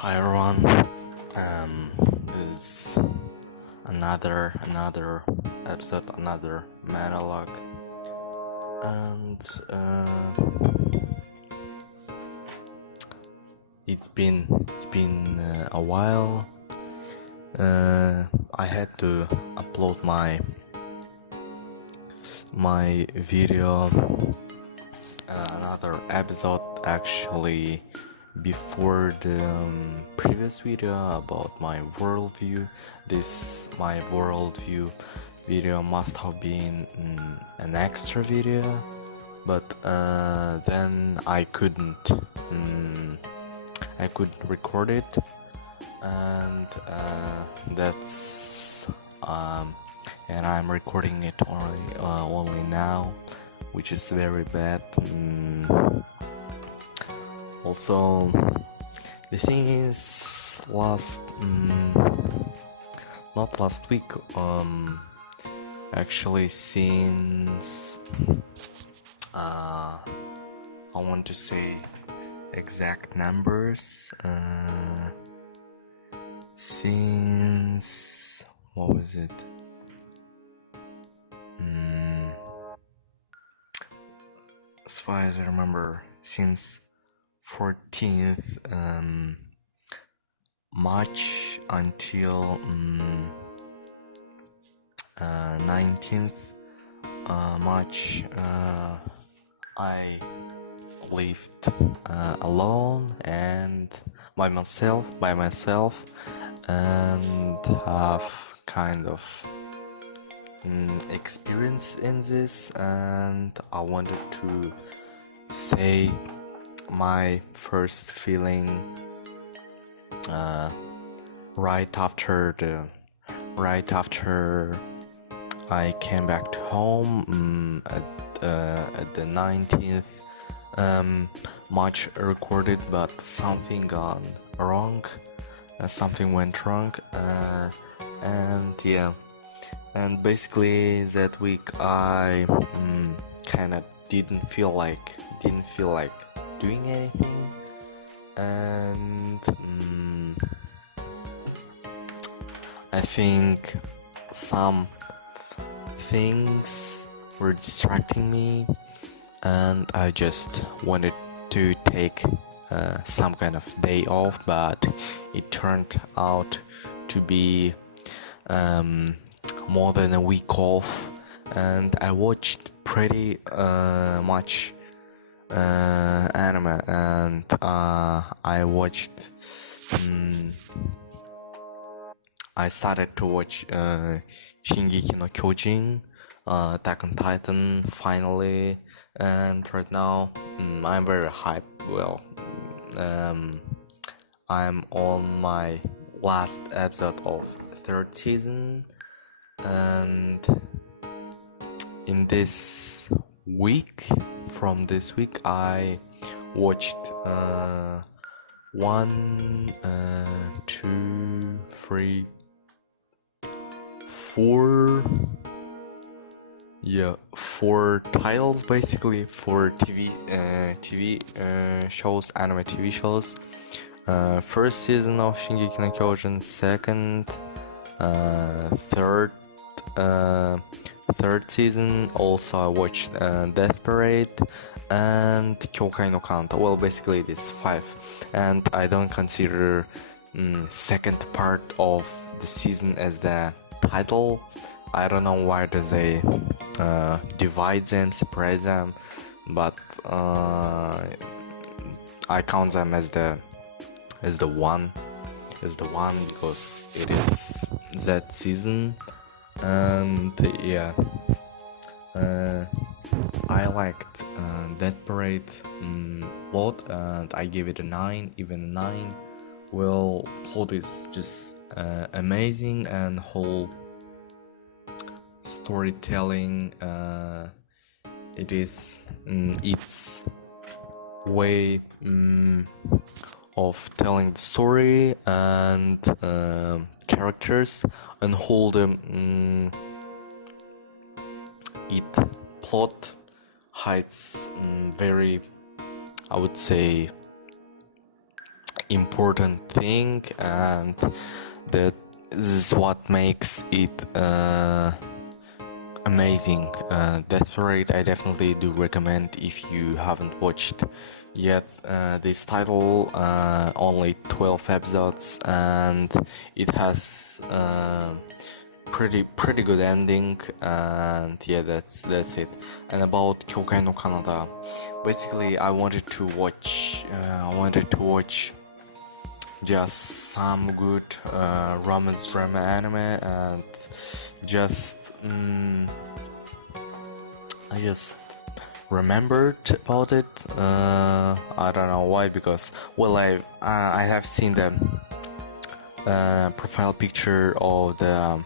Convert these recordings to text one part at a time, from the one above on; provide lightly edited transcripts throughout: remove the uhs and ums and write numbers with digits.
Hi everyone. This is another episode, another monologue, and it's been a while. I had to upload my video, another episode actually before the previous video about my worldview. My worldview video must have been an extra video, but then I couldn't record it, and and I'm recording it only now, which is very bad. Also, the thing is, not last week, actually since I want to say exact numbers, since, what was it? As far as I remember, since 14th March until 19th March, I lived alone and by myself, and have kind of experience in this, and I wanted to say my first feeling right after I came back to home at the 19th March recorded, but something gone wrong, something went wrong, and basically that week I kind of didn't feel like doing anything, and I think some things were distracting me, and I just wanted to take some kind of day off, but it turned out to be more than a week off, and I watched pretty much anime, and I started to watch Shingeki no Kyojin, Attack on Titan finally, and right now I'm very hyped. Well, I'm on my last episode of third season, and in this week I watched 4 titles, basically 4 TV shows, anime TV shows. First season of Shingeki no Kyojin, second, third season. Also I watched Death Parade and Kyokai no Kanto. Well, basically it is 5, and I don't consider second part of the season as the title. I don't know why do they divide them, separate them, but I count them as the one because it is that season. And I liked Death Parade a lot, and I gave it a 9, even a 9. Well, plot is just amazing, and whole storytelling, it is its way of telling the story and characters, and whole the plot hides very, I would say, important thing, and that is what makes it amazing. Death Parade I definitely do recommend if you haven't watched yet. This title, only 12 episodes, and it has pretty good ending, and yeah, that's it. And about Kyokai no Kanada, basically I wanted to watch just some good romance drama anime, and just I just remembered about it. I don't know why, because well, I have seen the profile picture of the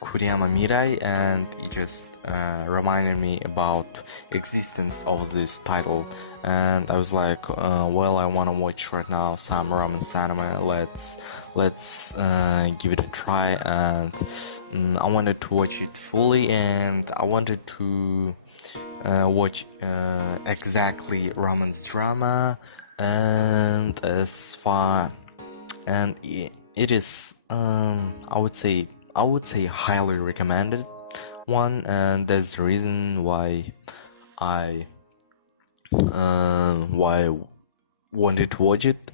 Kuriyama Mirai, and it just reminded me about existence of this title, and I was like, well, I want to watch right now some romance anime. Let's give it a try, and I wanted to watch it fully, and I wanted to watch exactly romance drama, and it is I would say highly recommended one, and that's the reason why I wanted to watch it.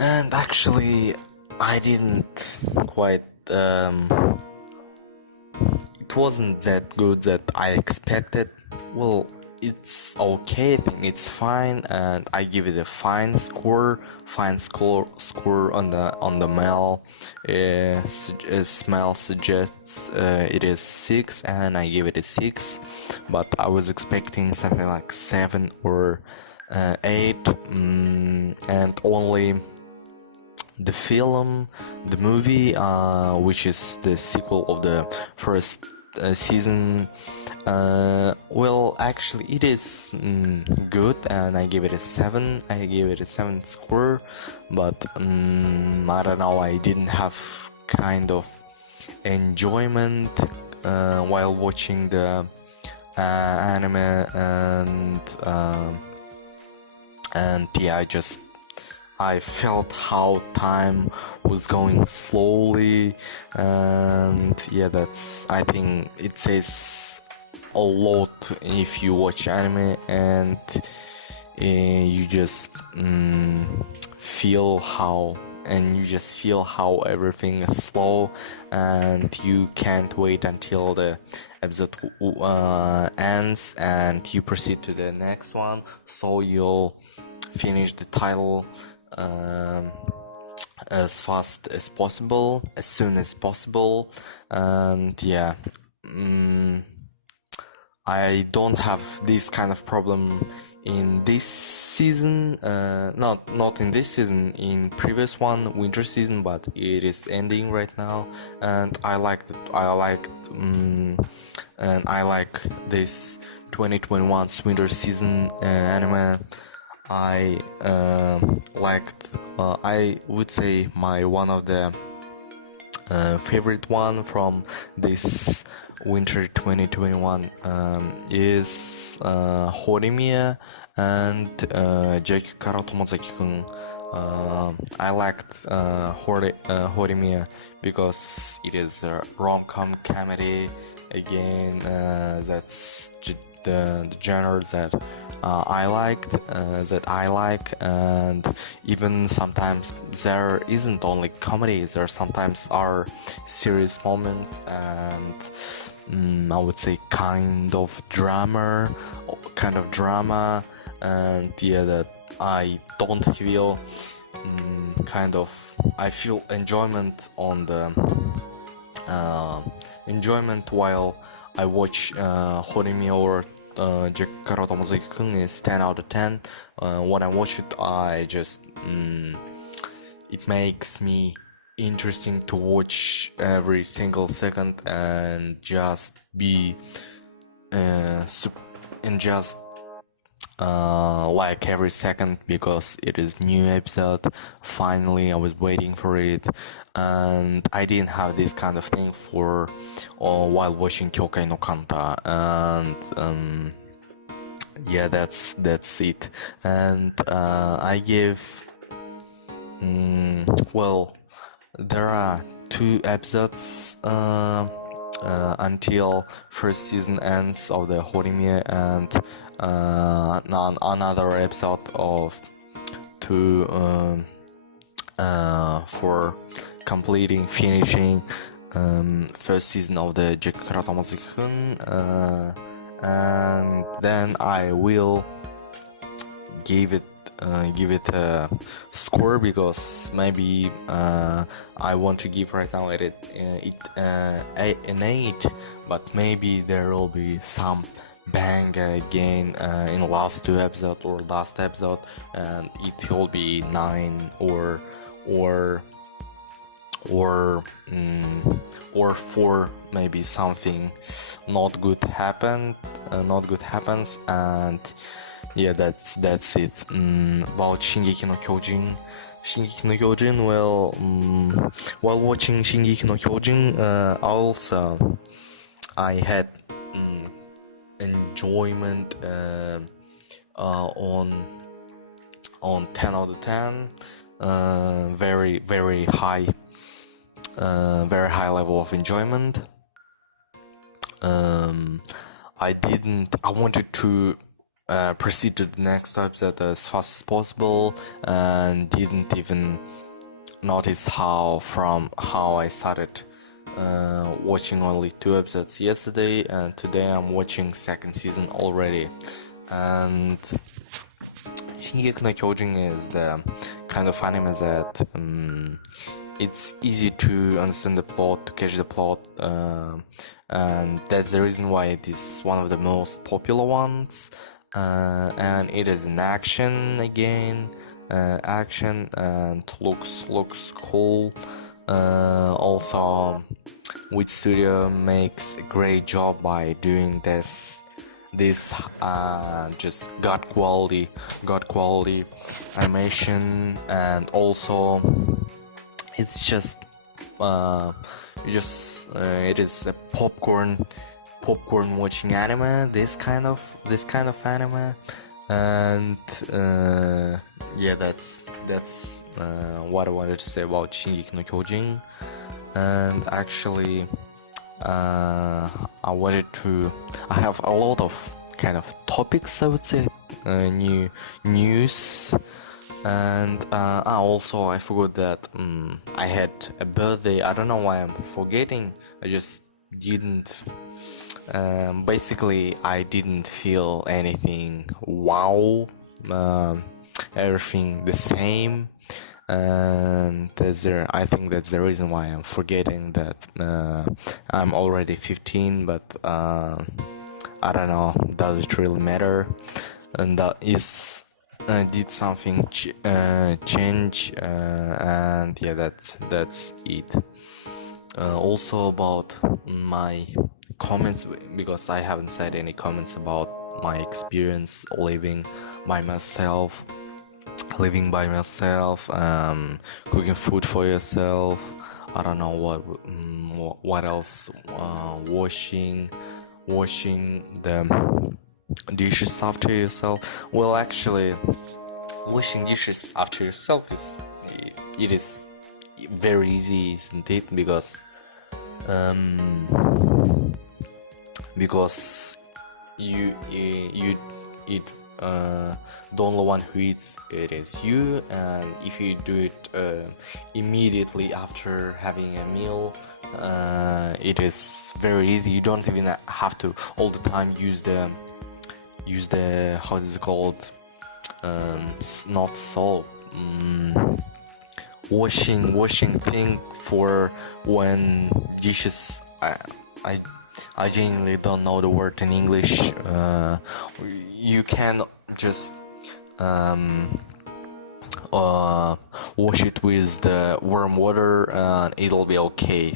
And actually, I didn't quite. It wasn't that good that I expected. Well, it's okay. I think it's fine, and I give it a fine score. Score on the mail. Smell suggests it is 6, and I give it a 6. But I was expecting something like 7 or 8, and only the movie, which is the sequel of the first season. Well, actually, it is good, and I give it a 7. I gave it a 7 score, but I don't know. I didn't have kind of enjoyment while watching the anime, and yeah, I felt how time was going slowly, and yeah, I think it says a lot if you watch anime, and you just feel how everything is slow, and you can't wait until the episode ends and you proceed to the next one, so you'll finish the title as fast as possible, as soon as possible. And yeah, I don't have this kind of problem in this season, not in this season, in previous one, winter season, but it is ending right now, and I like this 2021's winter season anime. I would say my one of the favorite one from this winter 2021 is Horimiya and Jake Kara Tomozaki-kun. I liked Horimiya because it is a rom-com comedy. Again, that's the genre that I like, and even sometimes there isn't only comedy, there sometimes are serious moments, and I would say kind of drama, and yeah, that I don't feel I feel enjoyment on the enjoyment while I watch Horimiya or Jack Kara Tomozaki-kun is 10 out of 10. When I watch it, I just it makes me interesting to watch every single second, and just be like every second, because it is new episode. Finally, I was waiting for it, and I didn't have this kind of thing for while watching Kyokai no Kanta, and yeah, that's it. And I give Well, there are 2 episodes until first season ends of the Horimiya, and another episode of to for finishing first season of the Jakura Tomozuki-kun, and then I will give it a score, because maybe I want to give right now an 8, but maybe there will be some bang again in the last 2 episodes or last episode, and it will be 9 or 4. Maybe something not good happens, and yeah, that's it. About Shingeki no Kyojin. Well, while watching Shingeki no Kyojin, I had enjoyment on 10 out of 10. Very high level of enjoyment. I wanted to proceed to the next episode as fast as possible, and didn't even notice how I started watching only 2 episodes yesterday, and today I'm watching second season already. And Shingeki no Kyojin is the kind of anime that it's easy to understand the plot, to catch the plot, and that's the reason why it is one of the most popular ones. And it is an action again, and looks cool. Also, Wit Studio makes a great job by doing this just god quality animation, and also it's just it is a popcorn watching anime, this kind of anime. And yeah, that's what I wanted to say about Shingeki no Kyojin. And actually, I have a lot of kind of topics, I would say, new news. And also I forgot that I had a birthday. I don't know why I'm forgetting. I just didn't. Basically, I didn't feel anything wow. Everything the same. And I think that's the reason why I'm forgetting that I'm already 15, but I don't know, does it really matter? And that is did something change, and yeah, that's it. Also about my comments, because I haven't said any comments about my experience living by myself, cooking food for yourself. I don't know what else. Washing the dishes after yourself. Well, actually, washing dishes after yourself is very easy, isn't it? Because you eat. The only one who eats it is you, and if you do it immediately after having a meal, it is very easy. You don't even have to all the time use the how is it called, not soap, washing thing for when dishes. I genuinely don't know the word in English. You can just wash it with the warm water, and it'll be okay.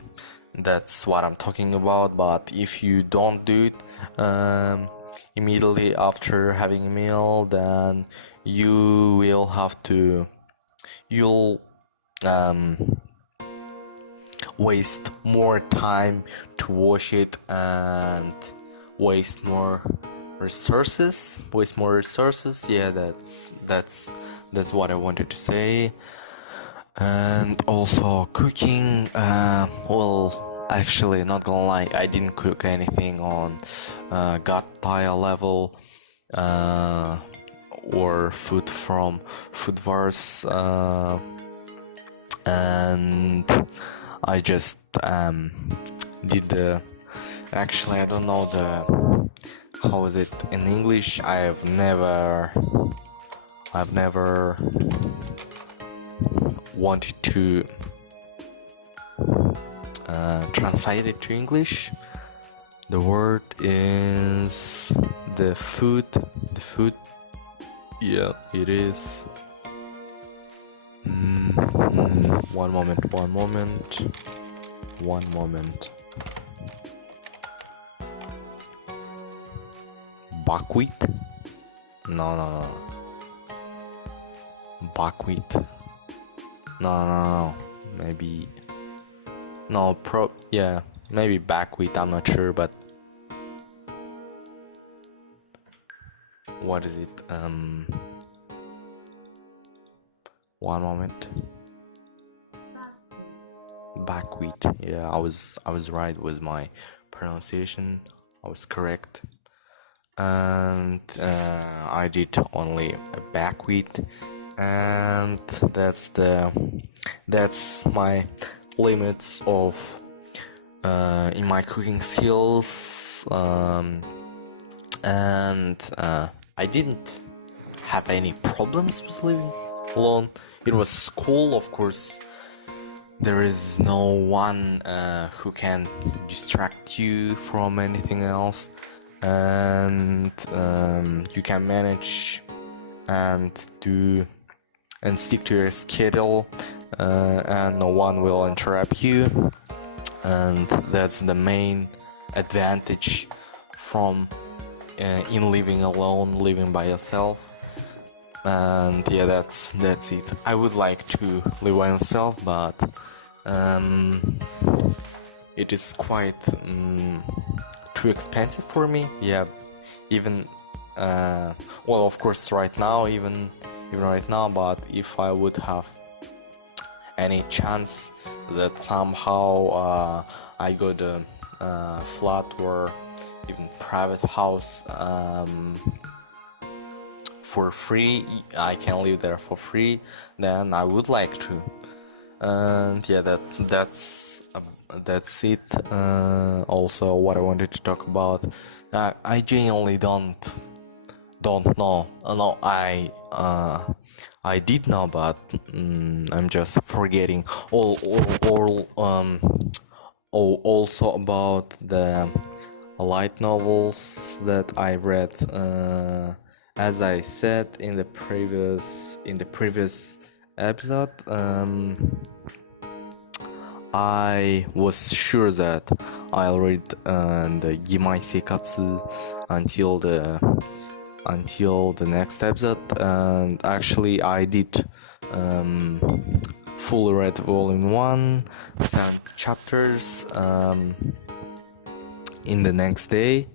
That's what I'm talking about. But if you don't do it immediately after having a meal, then you'll waste more time to wash it, and waste more resources. Yeah, that's what I wanted to say. And also cooking, well, actually, not gonna lie, I didn't cook anything on God tile level or food from food wars, and I just did the. Actually, I don't know how is it in English. I've never wanted to translate it to English. The word is the food. Yeah, it is. One moment. Buckwheat? No. Buckwheat. No. Maybe. No, yeah, maybe buckwheat. I'm not sure, but what is it? One moment. Buckwheat. Yeah, I was right with my pronunciation. I was correct. And I did only a buckwheat, and that's my limits of in my cooking skills, and I didn't have any problems with living alone. It was cool, of course. There is no one who can distract you from anything else, and you can manage and stick to your schedule, and no one will interrupt you, and that's the main advantage from in living alone, living by yourself. And yeah, that's it. I would like to live by myself, but it is quite too expensive for me. Yeah, even well, of course, right now, even right now. But if I would have any chance that somehow I got a flat or even private house for free, I can live there for free, then I would like to. And yeah, that's it. Also, what I wanted to talk about, I genuinely don't know. No, I did know, but I'm just forgetting also about the light novels that I read. As I said in the previous episode, I was sure that I'll read the Gimai Seikatsu until the next episode, and actually I did fully read volume 1, 7 chapters in the next day,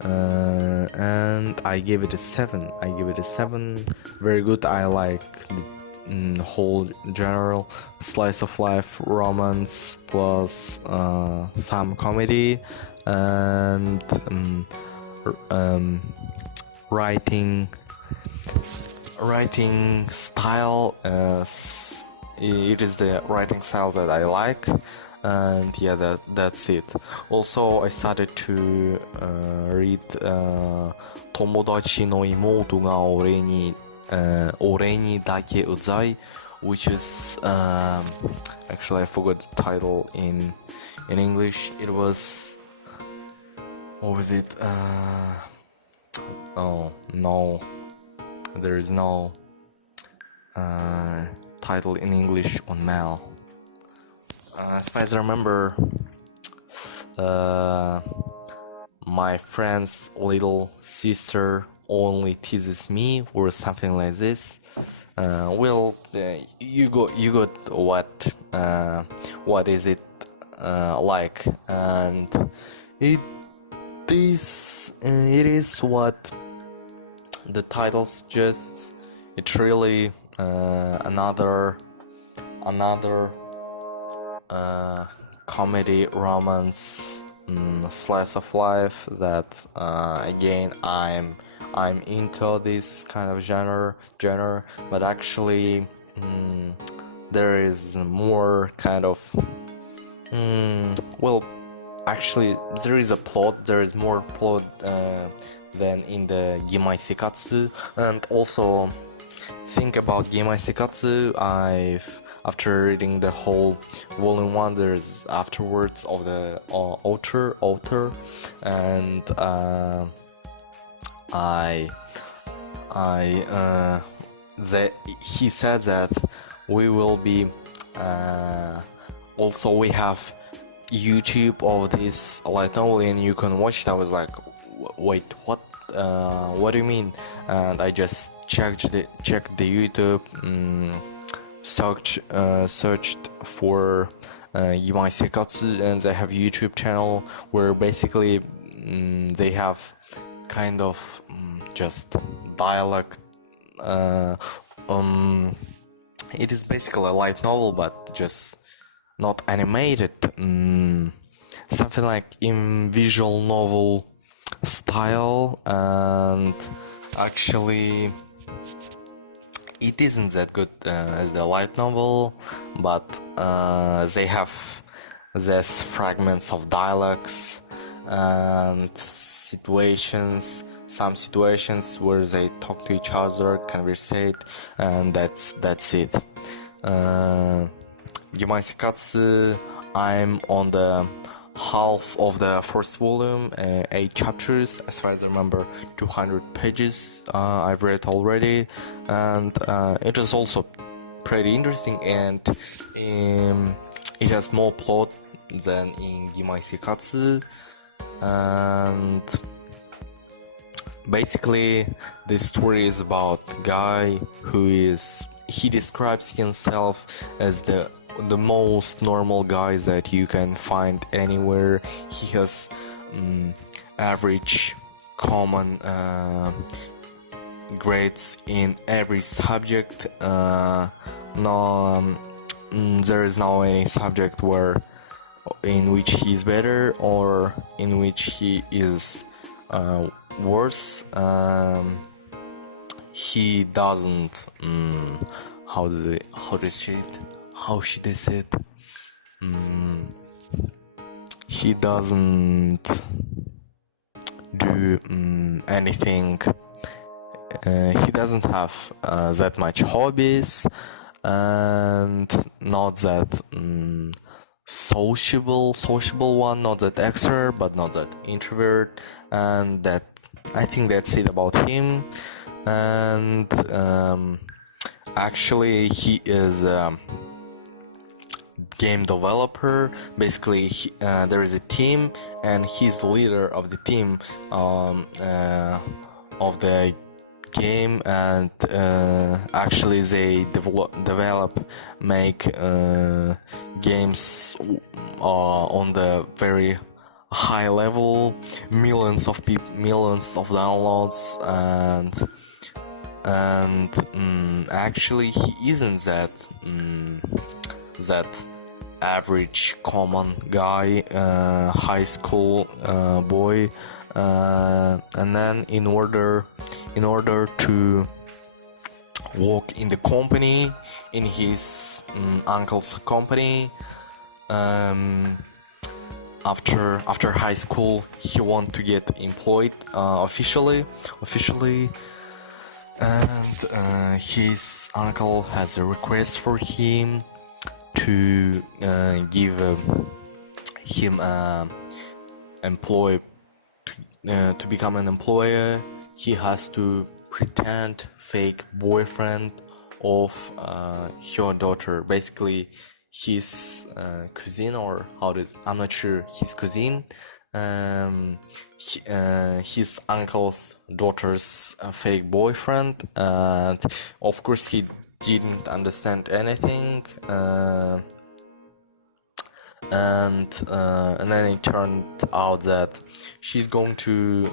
and I gave it a 7. Very good. I like the whole general slice of life romance plus some comedy, and writing style. It is the writing style that I like. And yeah, that's it. Also, I started to read 友達の妹が俺にだけうざい, which is actually I forgot the title in English. It was, what was it? Oh no, there is no title in English on Mal. As far as I remember, my friend's little sister only teases me, or something like this. Well, you got what is it like, and it is what the title suggests. It's really another another comedy romance slice of life that again I'm into this kind of genre, but actually there is more kind of well, actually there is more plot than in the Gimai Sekatsu. And also think about Gimai Sekatsu, after reading the whole volume 1, there's afterwards of the author, and he said that we will be also we have YouTube of this light novel and you can watch it. I was like, wait, what? What do you mean? And I just checked the YouTube, searched for Yimai Sekatsu, and they have YouTube channel where basically they have kind of just dialogue. It is basically a light novel, but just not animated. Something like in visual novel style, and actually it isn't that good as the light novel, but they have these fragments of dialogues and some situations where they talk to each other, conversate, and that's it. Gimai Sekatsu, I'm on the half of the first volume, 8 chapters, as far as I remember, 200 pages I've read already, and it is also pretty interesting, and it has more plot than in Gimai Sekatsu, and basically this story is about a guy he describes himself as the most normal guy that you can find anywhere. He has average common grades in every subject. There is no any subject in which he is better or in which he is worse. He doesn't how should I say it? He doesn't do anything. He doesn't have that much hobbies, and not that sociable one, not that extrovert, but not that introvert, and that I think that's it about him. And actually he is game developer. Basically there is a team and he's the leader of the team of the game, and actually they make games on the very high level, millions of downloads, and actually he isn't that average common guy, high school boy, and then in order to work in the company, in his uncle's company, after high school he want to get employed officially, and his uncle has a request for him to give him to become an employer. He has to pretend fake boyfriend of her daughter, basically his cousin, or I'm not sure, his cousin, his uncle's daughter's fake boyfriend, and of course he didn't understand anything, and then it turned out that she's going to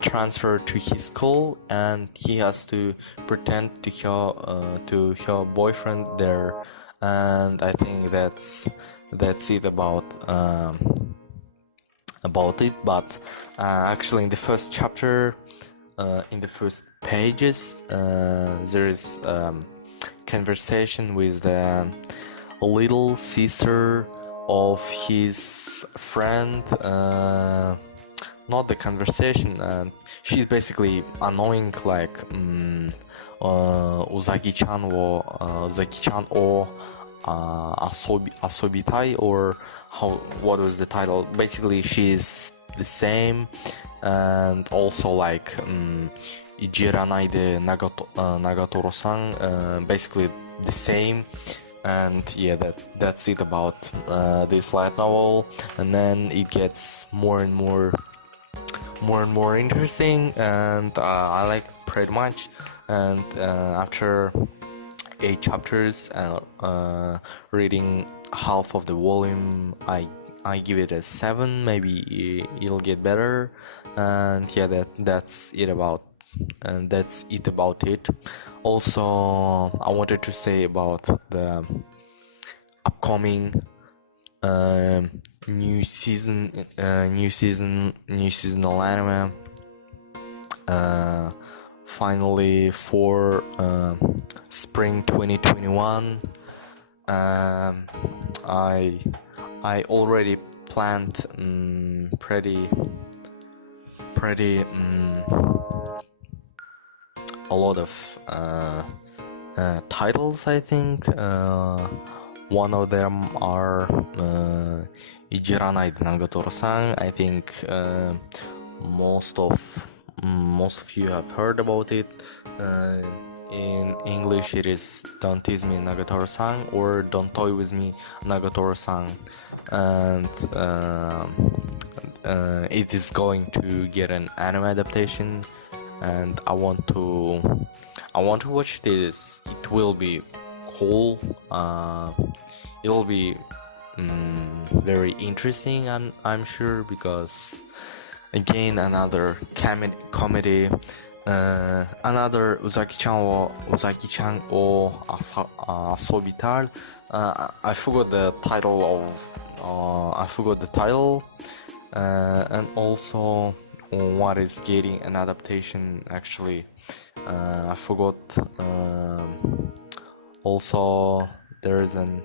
transferred to his school, and he has to pretend to her boyfriend there, and I think that's it about it. But actually, in the first chapter, in the first pages, there is conversation with the little sister of his friend. Not the conversation, she's basically annoying, like Uzagi-chan o asobitai, or what was the title? Basically, she's the same, and also like Ijiranai de Nagatoro-san, basically the same. And yeah, that's it about this light novel, and then it gets more and more interesting, and I like it pretty much. And after 8 chapters, reading half of the volume, I give it a 7. Maybe it'll get better. And yeah, that's it about it. Also, I wanted to say about the upcoming new seasonal anime. Finally, for spring 2021, I already planned pretty a lot of titles. I think one of them are Ijiranai de Nagatoro-san. I think most of you have heard about it. In English, it is Don't Tease Me, Nagatoro-san, or Don't Toy With Me, Nagatoro-san. And it is going to get an anime adaptation, and I want to watch this. It will be cool. It will be very interesting, I'm sure, because again, another comedy, another Uzagi-chan o Asobital. I forgot the title, and also what is getting an adaptation. Actually, I forgot. Also, there is an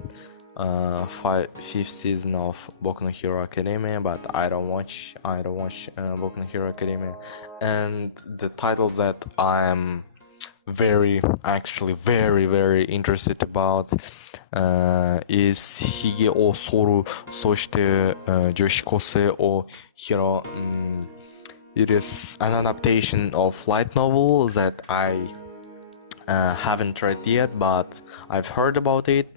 5th season of Boku no Hero Academia, but I don't watch Boku no Hero Academia. And the titles that I'm very interested about is Hige o Soru, そして女子高生 o Hiro. It is an adaptation of light novel that I haven't read yet, but I've heard about it.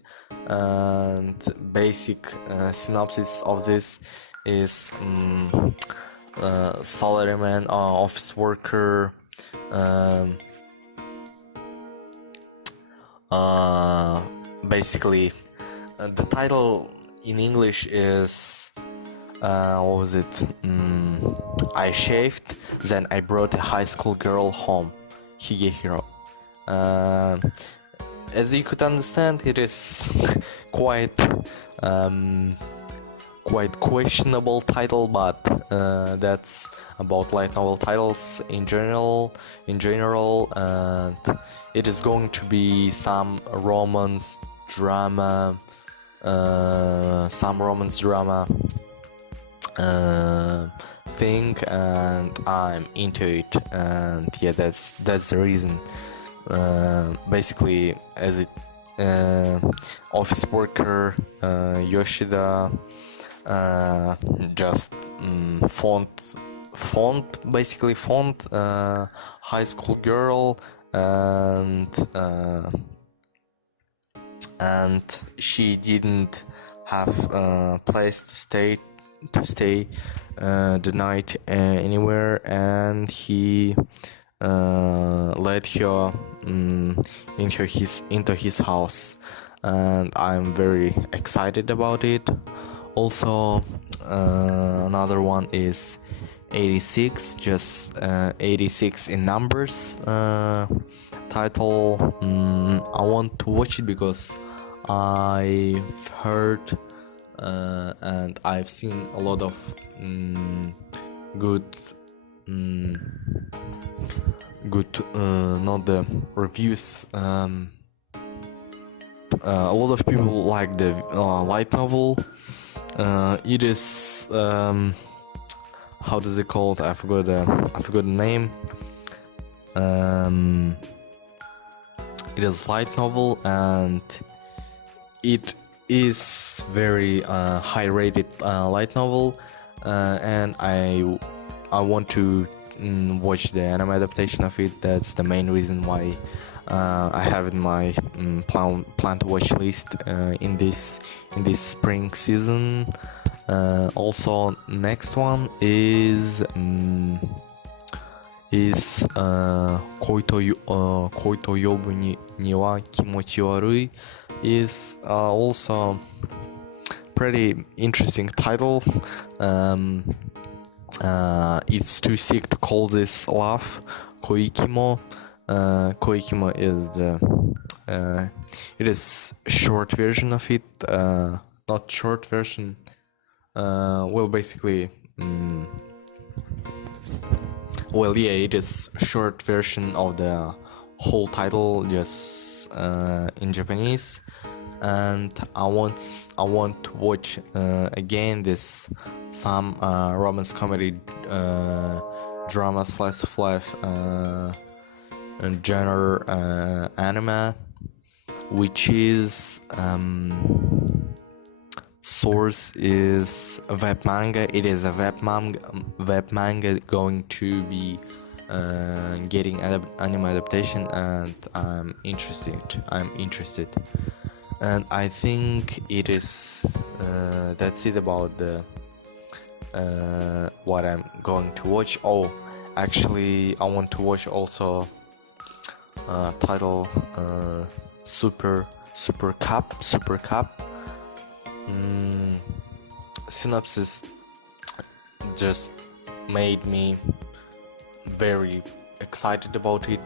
And basic synopsis of this is salaryman, office worker, basically the title in English is what was it? I shaved, then I brought a high school girl home, Higehiro. As you could understand, it is quite questionable title, but that's about light novel titles in general, and it is going to be some romance drama thing, and I'm into it. And yeah, that's the reason. Basically, as it office worker Yoshida, just font high school girl, and she didn't have a place to stay the night anywhere, and he led her into his house, and I'm very excited about it. Also, another one is 86, just 86 in numbers. Title. I want to watch it because I've heard and I've seen a lot of good not the reviews. A lot of people like the light novel. It is how does it called? I forgot the name. It is light novel and it is very high rated light novel, and I want to watch the anime adaptation of it. That's the main reason why I have it in my plan to watch list in this spring season. Also, next one is Koi to yobu ni wa kimochi warui. Is also pretty interesting title. It's too sick to call this love. Koikimo. Koikimo is the it is short version of it. Not short version. Well, basically, it is short version of the whole title, just in Japanese. And I want to watch again this some romance comedy drama slice of life genre anime, which is source is a web manga. It is a web manga going to be getting anime adaptation, and I'm interested. And I think it is that's it about the what I'm going to watch. Oh, actually, I want to watch also title Super Cup. Synopsis just made me very excited about it.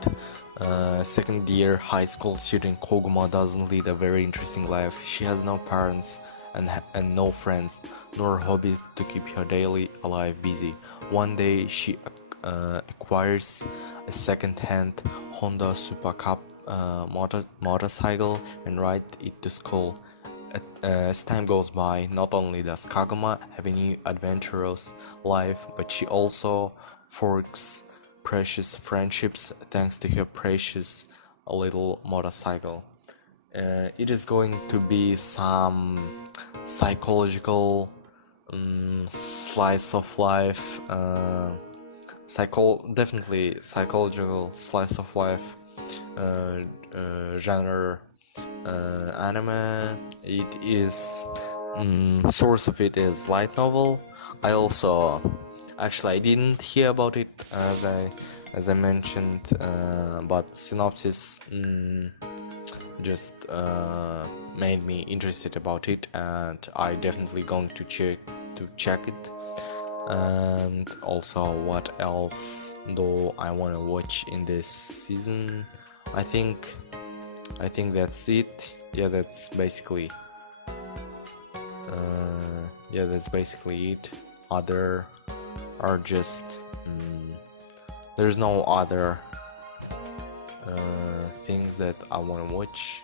Second year high school student Koguma doesn't lead a very interesting life. She has no parents and no friends, nor hobbies to keep her daily life busy. One day she acquires a second-hand Honda Super Cup motorcycle and rides it to school. As time goes by, not only does Kaguma have a new adventurous life, but she also forges precious friendships thanks to her precious little motorcycle. It is going to be some psychological slice of life, definitely psychological slice of life genre anime. It is source of it is light novel. I didn't hear about it as I mentioned, but synopsis just made me interested about it, and I definitely going to check it. And also, what else do I want to watch in this season? I think that's it. Yeah, that's basically it. Other are just there's no other things that I want to watch.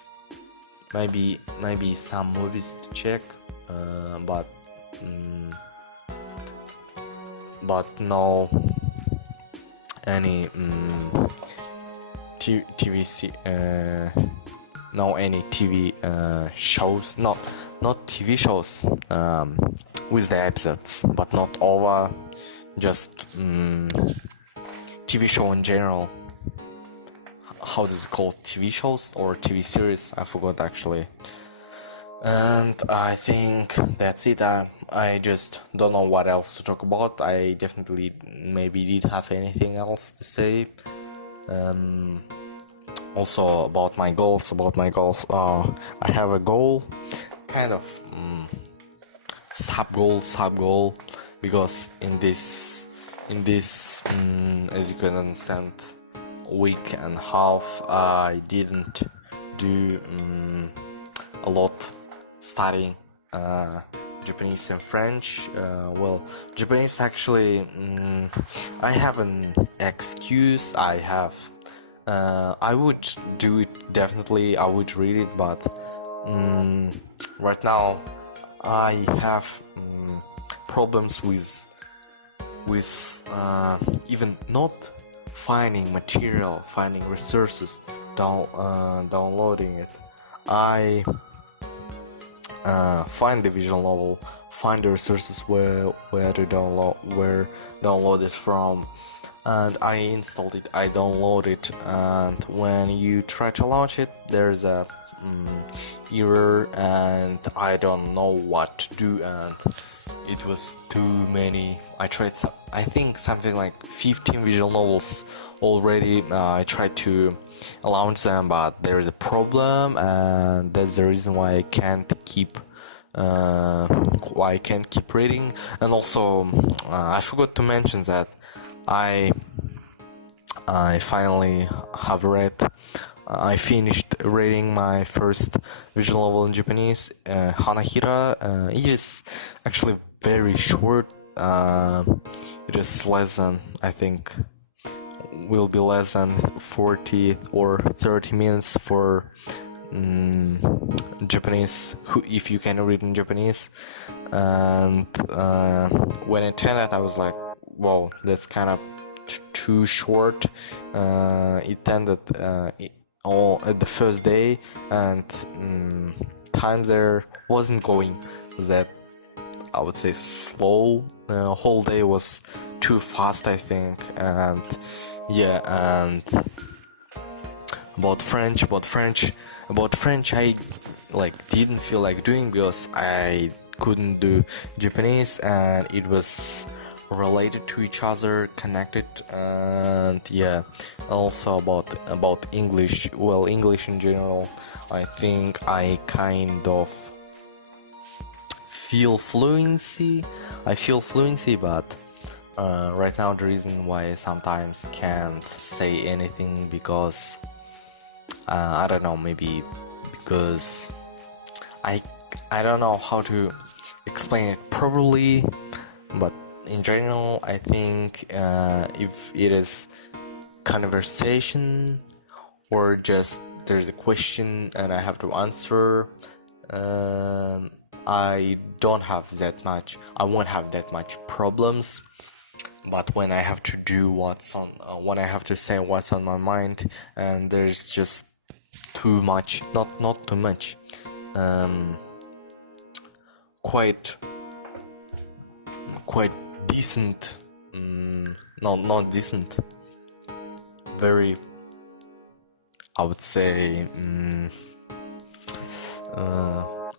Maybe some movies to check, but no any no any TV shows, not TV shows with the episodes, but not over, just TV show in general. How does it call, TV shows or TV series? I forgot actually. And I think that's it. I just don't know what else to talk about. I definitely maybe didn't have anything else to say. Also about my goals. I have a goal, kind of sub goal, because in this in this, as you can understand, week and a half, I didn't do a lot studying Japanese and French. Well, Japanese actually, I have an excuse. I would do it definitely. I would read it, but right now I have problems with even not finding material, finding resources, downloading it. I find the visual novel, find the resources where to download it from, and I installed it. I download it, and when you try to launch it, there's a error, and I don't know what to do, and it was too many. I tried I think something like 15 visual novels already. I tried to launch them, but there is a problem, and that's the reason why I can't keep reading. And also, I forgot to mention that I finally have read. I finished reading my first visual novel in Japanese, Hanahira. It is actually very short. It is less than, I think, will be less than 40 or 30 minutes for Japanese, if you can read in Japanese. And when I tell it, I was like, wow, that's kind of too short. It ended all at the first day, and time there wasn't going that, I would say, slow. The whole day was too fast, I think. And yeah, and about French, I didn't feel like doing because I couldn't do Japanese, and it was related to each other, connected. And yeah, also about English. Well, English in general, I think I kind of feel fluency. But right now the reason why I sometimes can't say anything, because I don't know, maybe because I don't know how to explain it properly. But in general, I think if it is conversation or just there's a question and I have to answer, I won't have that much problems. But when I have to do when I have to say what's on my mind, and there's just too much, not too much, quite decent, not decent, very, I would say,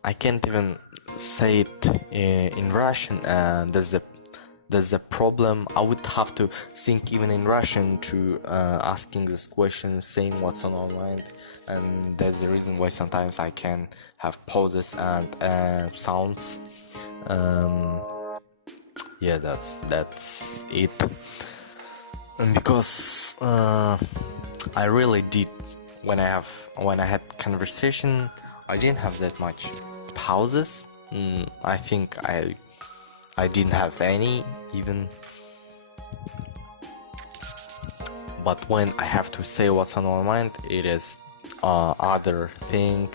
I can't even say it in Russian, and that's the problem. I would have to think even in Russian to asking this question, saying what's on my mind, and that's the reason why sometimes I can have pauses and sounds. Yeah, that's it. And because I really did, when I had conversation, I didn't have that much pauses. I think I didn't have any even. But when I have to say what's on my mind, it is other thing,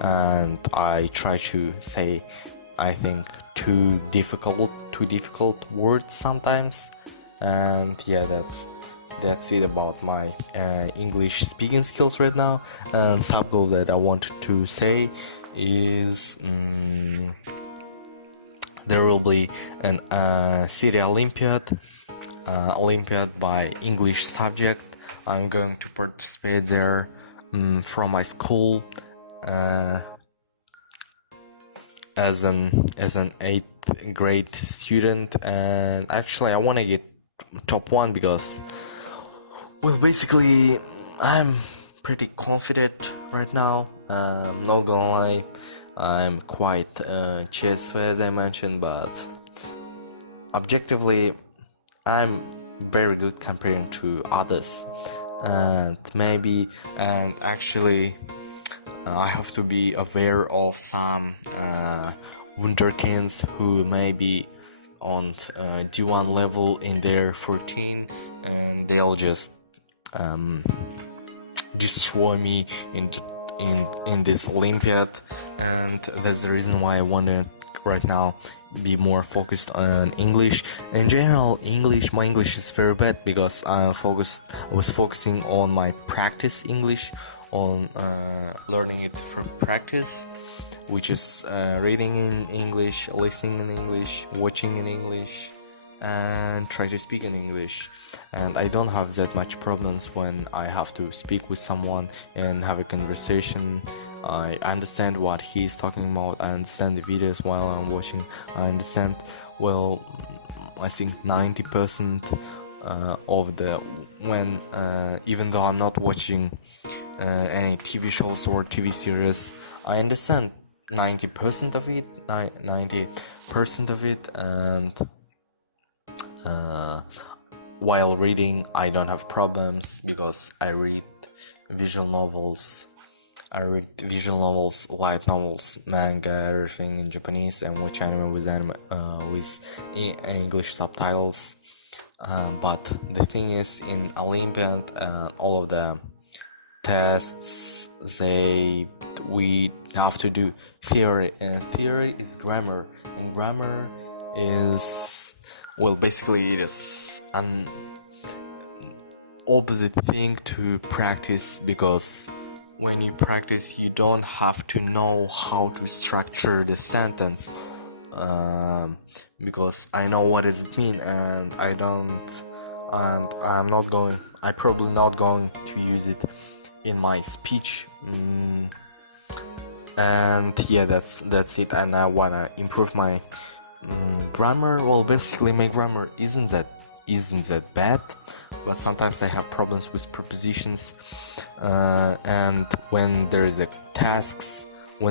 and I try to say, I think, too difficult words sometimes. And yeah, that's it about my English speaking skills right now. And some goal that I wanted to say is there will be an city Olympiad by English subject. I'm going to participate there from my school as an 8th grade student, and actually I want to get top 1 because, well, basically I'm pretty confident right now. Not gonna lie, I'm quite chess, as I mentioned, but objectively I'm very good comparing to others, and actually I have to be aware of some wunderkinds who may be on D1 level in their 14, and they'll just destroy me in this Olympiad, and that's the reason why I want to right now be more focused on English. In general, my English is very bad because I was focusing on my practice English, on learning it from practice, which is reading in English, listening in English, watching in English, and try to speak in English. And I don't have that much problems when I have to speak with someone and have a conversation. I understand what he's talking about. I understand the videos while I'm watching. I understand, well, I think 90% of the when even though I'm not watching any TV shows or TV series, I understand 90% of it, 90% of it, and while reading, I don't have problems because I read visual novels, light novels, manga, everything in Japanese, and watch anime with English subtitles. But the thing is, in Olympiad, all of the tests, we have to do theory, and theory is grammar, and grammar is, well, basically it is an opposite thing to practice, because when you practice you don't have to know how to structure the sentence, because I know what does it mean, and I'm probably not going to use it in my speech, and yeah, that's it. And I wanna improve my grammar. Well, basically my grammar isn't that bad, but sometimes I have problems with prepositions, and when there is a task, for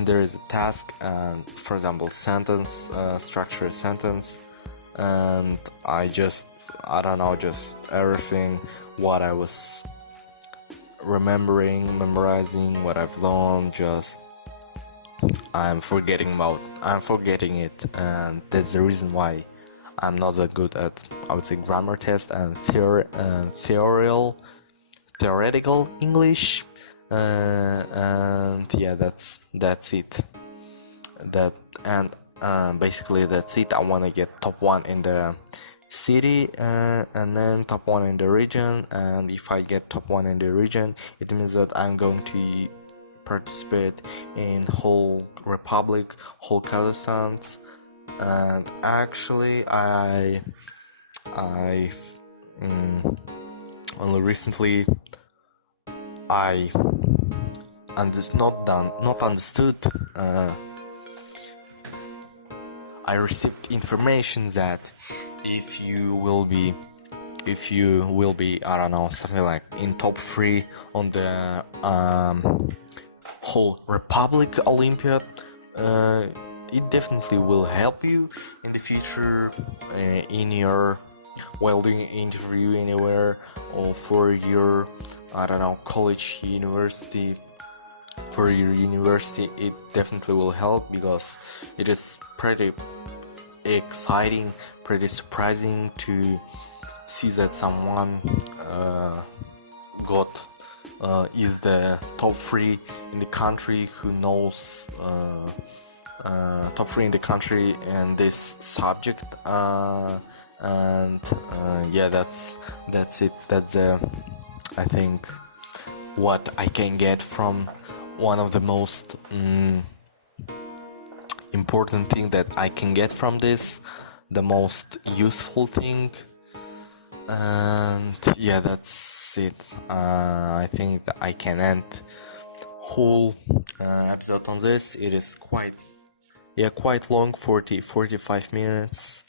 example, sentence, structure a sentence, and I don't know, just everything what I was memorizing, what I've learned, just I'm forgetting it, and that's the reason why I'm not that good at, I would say, grammar test and theoretical English, and yeah, that's it. Basically that's it. I want to get top 1 in the city, and then top 1 in the region, and if I get top 1 in the region, it means that I'm going to participate in whole republic, whole Kazakhstan. And actually only recently I not understood, I received information that if you will be, I don't know, something like in top 3 on the whole Republic Olympiad, it definitely will help you in the future, in your, while doing an interview anywhere, or for your, I don't know, college, university. For your university, it definitely will help, because it is pretty exciting, pretty surprising to see that someone is the top 3 in the country, who knows top 3 in the country in this subject, and yeah, that's it. That's I think what I can get from one of the most important thing that I can get from this, the most useful thing. And yeah, that's it. I think that I can end whole episode on this. It is quite long, 45 minutes,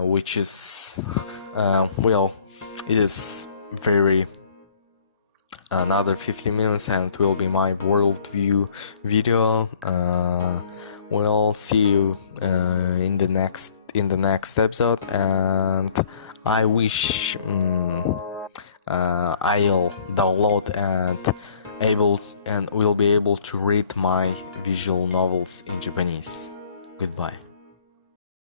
which is well, it is very, another 50 minutes and it will be my worldview video. We'll see you in the next episode, and I wish I'll download and will be able to read my visual novels in Japanese. Goodbye.